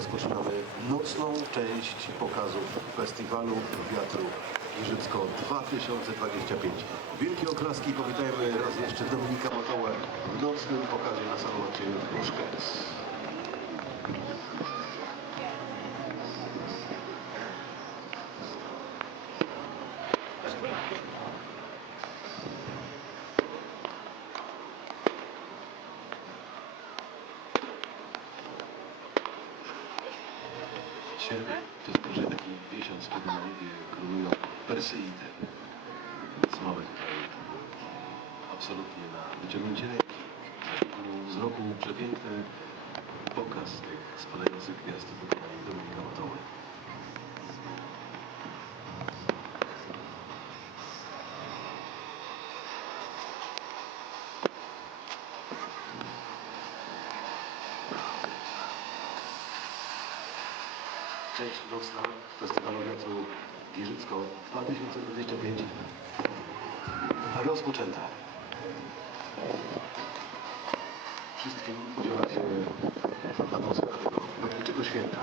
rozpoczynamy nocną część pokazów festiwalu Wiatru Giżycko 2025. Wielkie oklaski, powitajmy raz jeszcze Dominika Motołę w nocnym pokazie na samolocie Buszkec. Sierpień to jest może taki miesiąc, kiedy na niebie królują Perseidy. Słabe tutaj absolutnie na wyciągnięcie ręki. W pół wzroku przepiękny pokaz tych spadających gwiazd Dominika Motoły. Część nocna Festiwalu Wiatru Giżycko 2025 rozpoczęta. Wszystkim udziela się atmosfera tego lotniczego święta.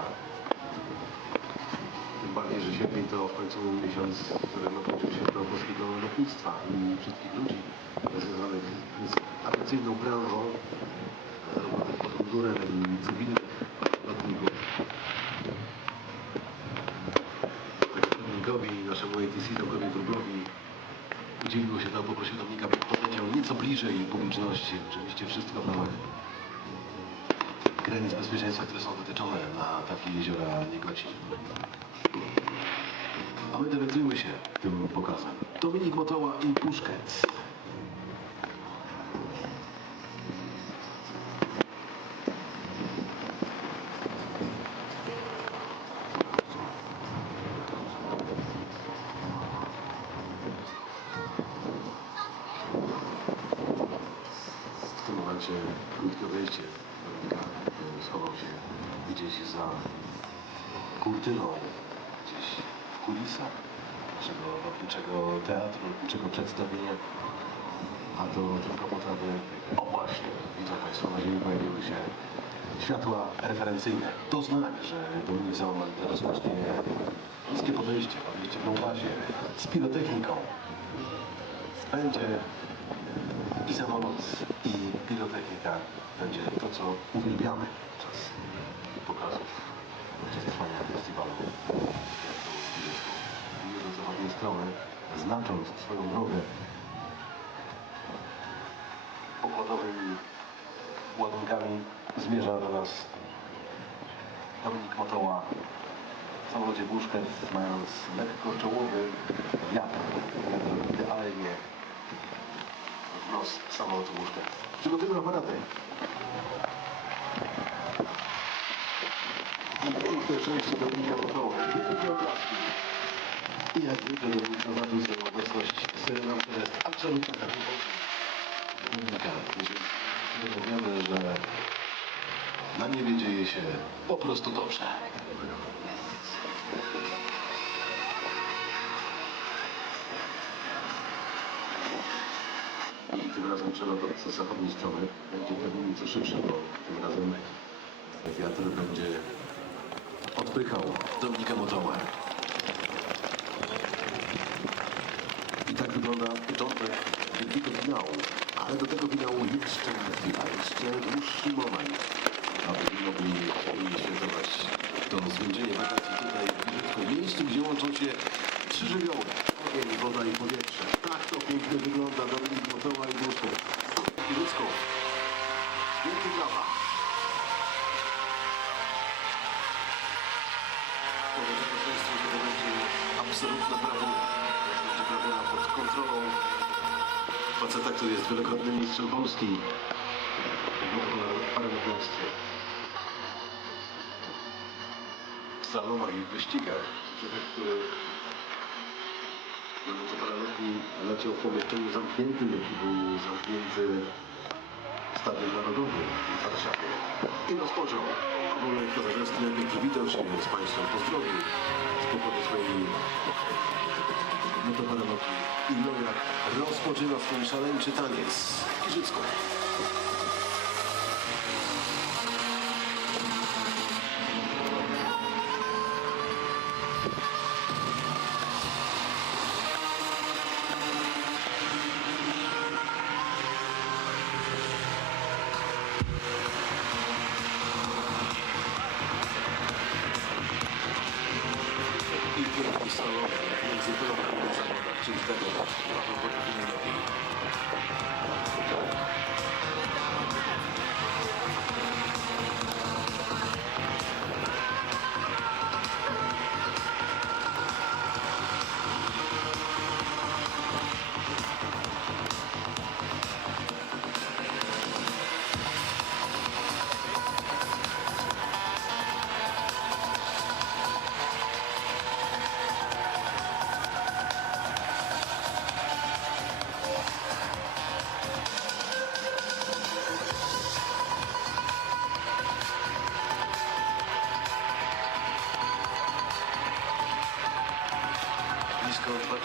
Tym bardziej, że sierpień to w końcu miesiąc, w którym obchodził święto polskiego lotnictwa i wszystkich ludzi związanych z awiacyjną branżą, zarówno tych pod mundurem, jak i cywilnych lotników. Dominikowi, naszemu ATC Tomkowi Wróblowi udzieliło się to, poprosił Dominika, by podleciał nieco bliżej publiczności. Oczywiście wszystko w ramach granic bezpieczeństwa, które są wytyczone na takie jeziora Niegoci. A my delektujmy się tym pokazem. Dominik Motoła i Puszkec. W tym momencie krótkie Dominika e, schował się gdzieś za kurtyną, w kulisach naszego lotniczego teatru, lotniczego przedstawienia. A to tylko po to, aby... O właśnie, widzą Państwo, na ziemi pojawiły się światła referencyjne. To znak, że Dominik moment rozpocznie niskie podejście, podejście w bazie z pirotechniką. Będzie i samolot, i pirotechnika będzie to, co uwielbiamy podczas pokazów, podczas trwania festiwalu I do zachodniej strony, znacząc swoją drogę pokładowymi ładunkami, zmierza do nas Dominik Motoła w samolocie Buszkec, mając lekko czołowy wiatr, idealnie w nos samolotu Buszkec. Przygotujmy aparaty. I piękne przejście Dominika Motoła. Wielkie oklaski. I jak Dominika Zatus za obecność syrenam to jest absolutna Dominika, jeżeli że na niebie dzieje się po prostu dobrze. Tym razem przelot od zachodniej strony będzie pewnie nieco szybszy, bo tym razem wiatr będzie odpychał Dominika Motołę. I wygląda początek wielkiego finału. Ale do tego finału jeszcze chwila, jeszcze dłuższy moment, aby mogli świętować to zwieńczenie wakacji tutaj w Giżycku. Miejscu, gdzie łączą się trzy żywioły. Ogień, woda i powietrze. Tak to pięknie wygląda Dominik Motoła i Buszko. Giżycku. Wielkie brawa. Powiedziałem faceta, który jest wielokrotnym mistrzem Polski w paralotnictwie. W salonach i w wyścigach, człowiek, który będąc paralotni leciał w pomieszczeniu zamkniętym, jaki był zamknięty Stadion Narodowym w Warszawie. I rozpoczął. Ogólnie Kazarzewski najpierw przywitał się z Państwem, pozdrowił z powodu swojej motoparalotni. I Nojak rozpoczyna swój szaleńczy taniec w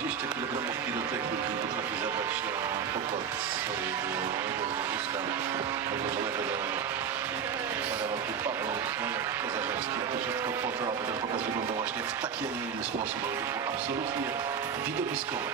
20 kg pirotechniki potrafi zabrać na pokład swojego wózka odłożonego do parawanku Paweł Kozarzewski. A to wszystko po to, aby ten pokaz wyglądał właśnie w taki, a nie inny sposób, ale to było absolutnie widowiskowe.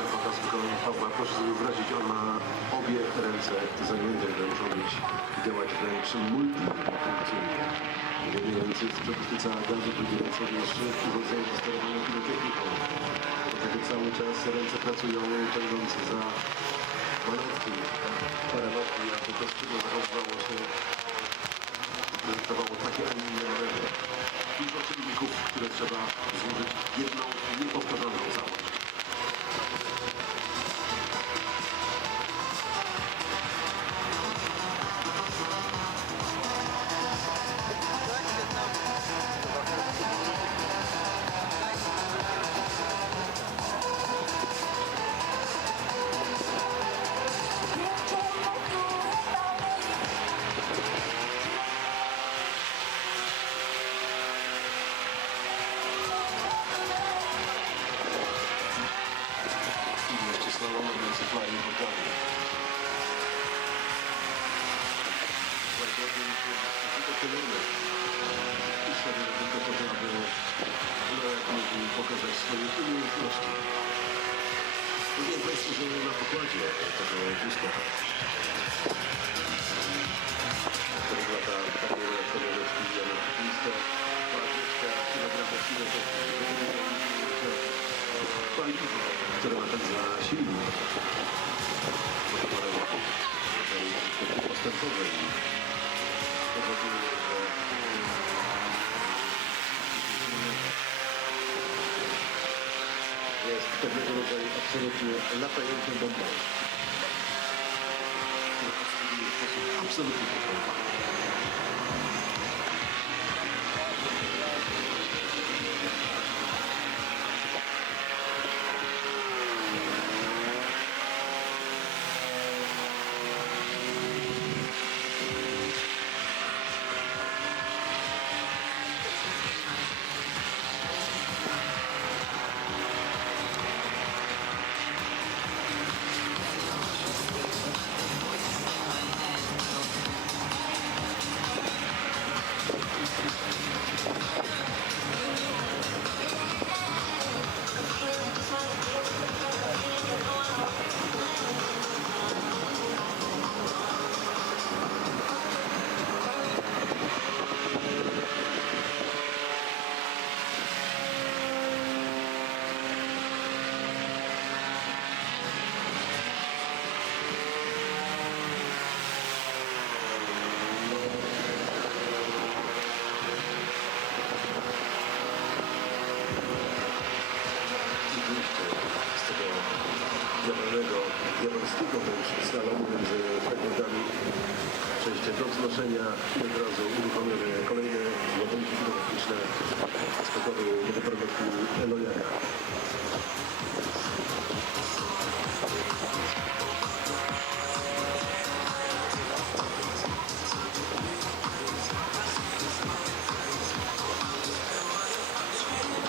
Ten pokaz wykonania Pawła, proszę sobie wyobrazić, on ma obie ręce zajęte, które muszą być działać wręcz multifunkcyjnie. Jednej ręce jest przepustnica gazu, drugiej ręce jeszcze urządzenie do sterowania pirotechniką. Dlatego cały czas ręce pracują ciągnące za manetki, parametry, aby to skrzydło zachowywało się, prezentowało takie, a nie inne. Dużo czynników, które trzeba złożyć jedną niepowtarzalną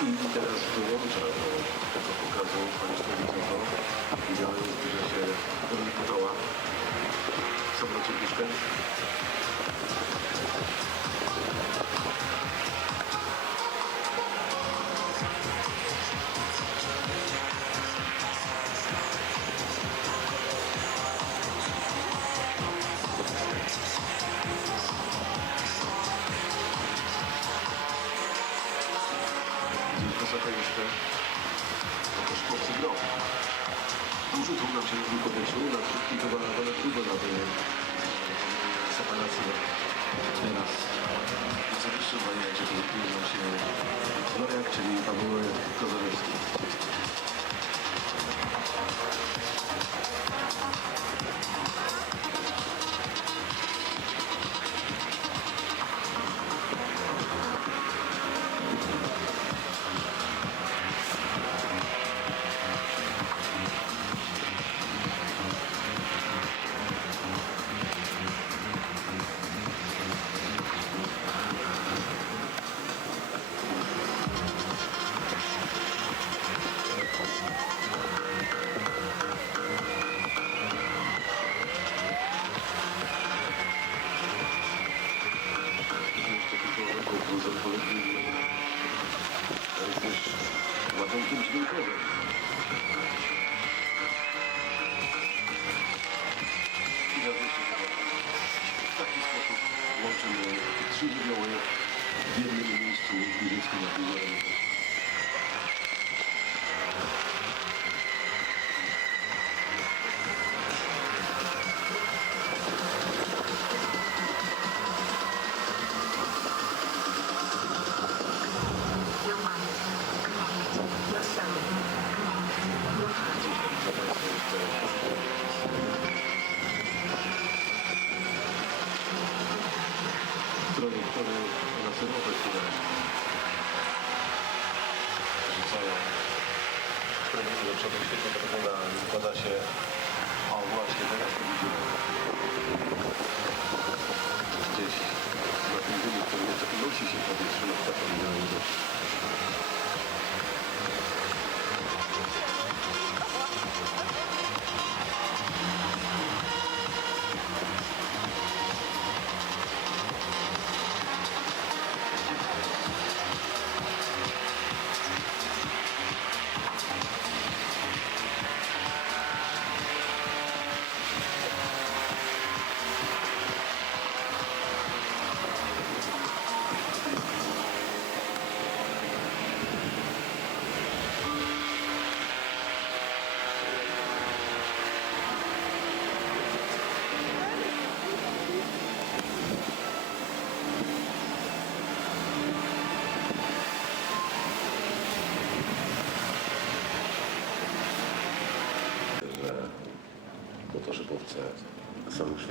I teraz wyłącza tego pokazu Państwo widzą to. Idealnie zbliża się do Nikotoła w samolocie na co wyższym wariancie to zbliża się Loriak, czyli Paweł Kozorowski.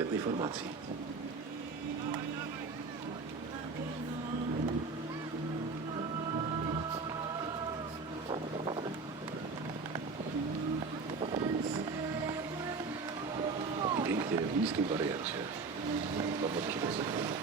Świetnej formacji. Pięknie w niskim wariancie. Babotki ryzyko.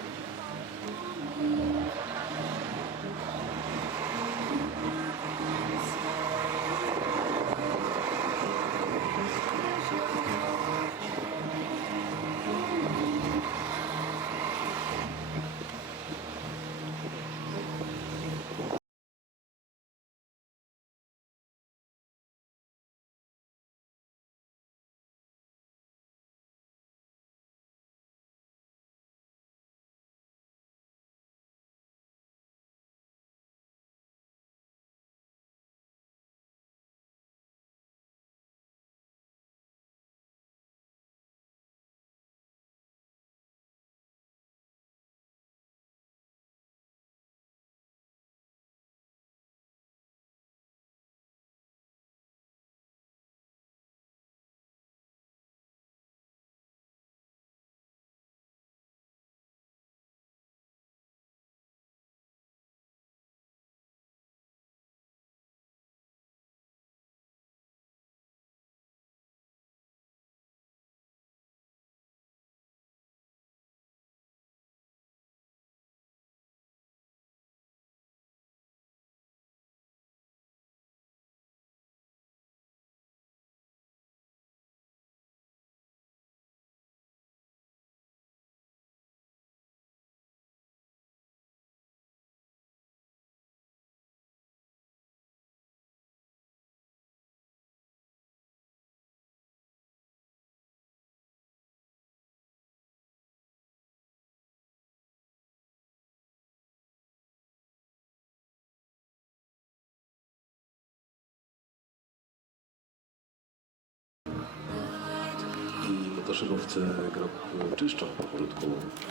I motoszybowcy grob czyszczą powolutku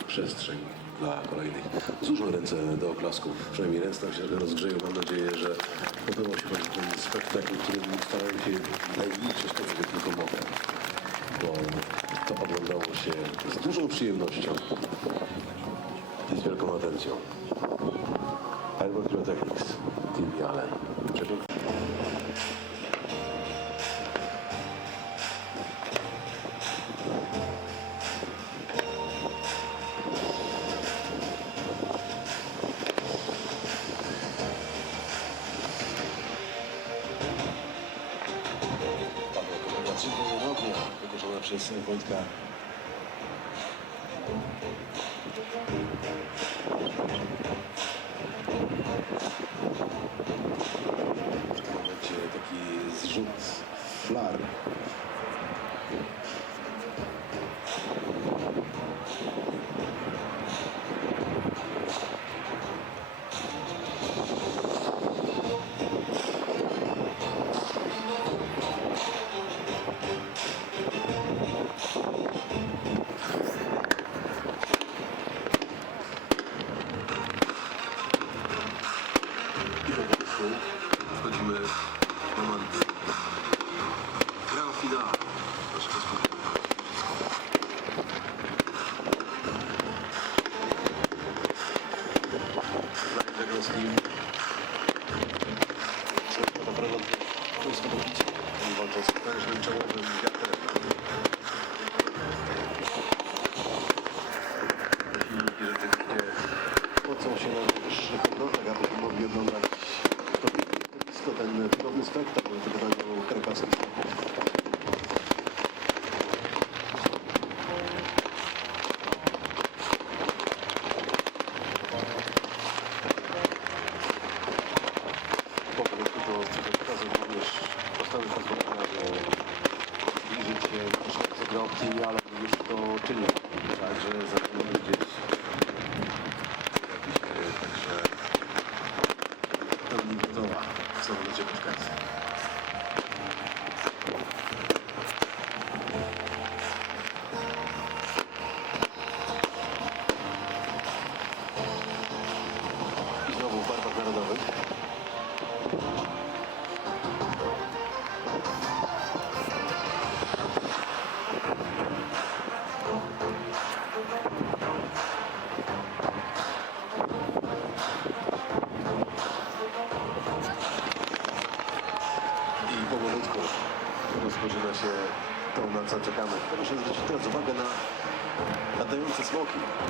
przestrzeń dla kolejnych. Złóżmy ręce do oklasków, przynajmniej ręce nam się trochę rozgrzeją. Mam nadzieję, że podobał się Państwu ten spektakl, który starałem się najmniej przeszkadzać jak tylko mogę, bo to oglądało się z dużą przyjemnością i z wielką atencją. Albert Pyrotechnics, Tim Allen. assim, eu.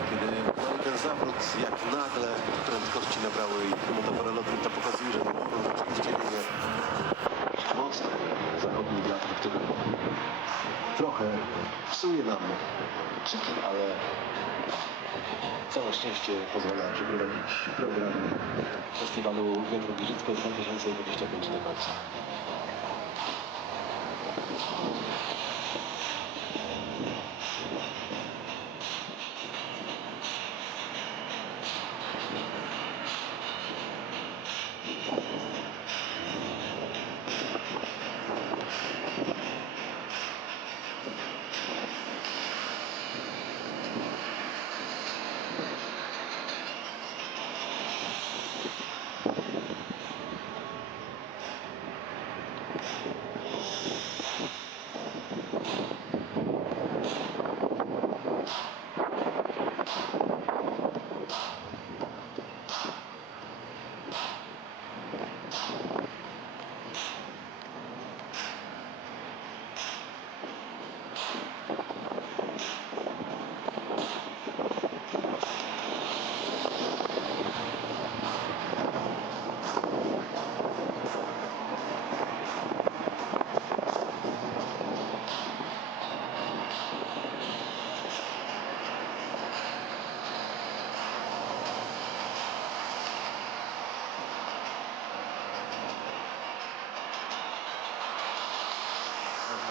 Kiedy mamy ten zawrót, jak nagle prędkości nabrały i motofora lotnik to pokazuje, że to rzeczywiście mocny zachodni wiatr, który trochę psuje nam czyki, ale całe szczęście pozwala przeprowadzić program festiwalu Węgrogiżycko 2025 do końca.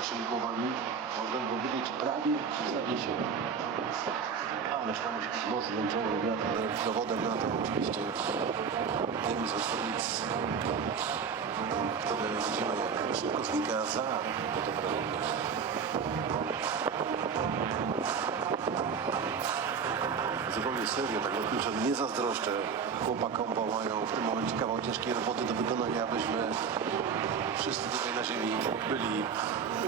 Naszymi głowami, można powiedzieć, prawie w zawisie. Ależ być mocny czołowy wiatr, dowodem na to oczywiście tym z Ostrowic, który widzimy szybko znika za fotoprogramem. Zupełnie serio, tak lotniczo nie zazdroszczę chłopakom, bo mają w tym momencie kawał ciężkiej roboty do wykonania, abyśmy wszyscy tutaj na ziemi byli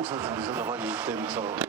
usatysfakcjonowani tym, co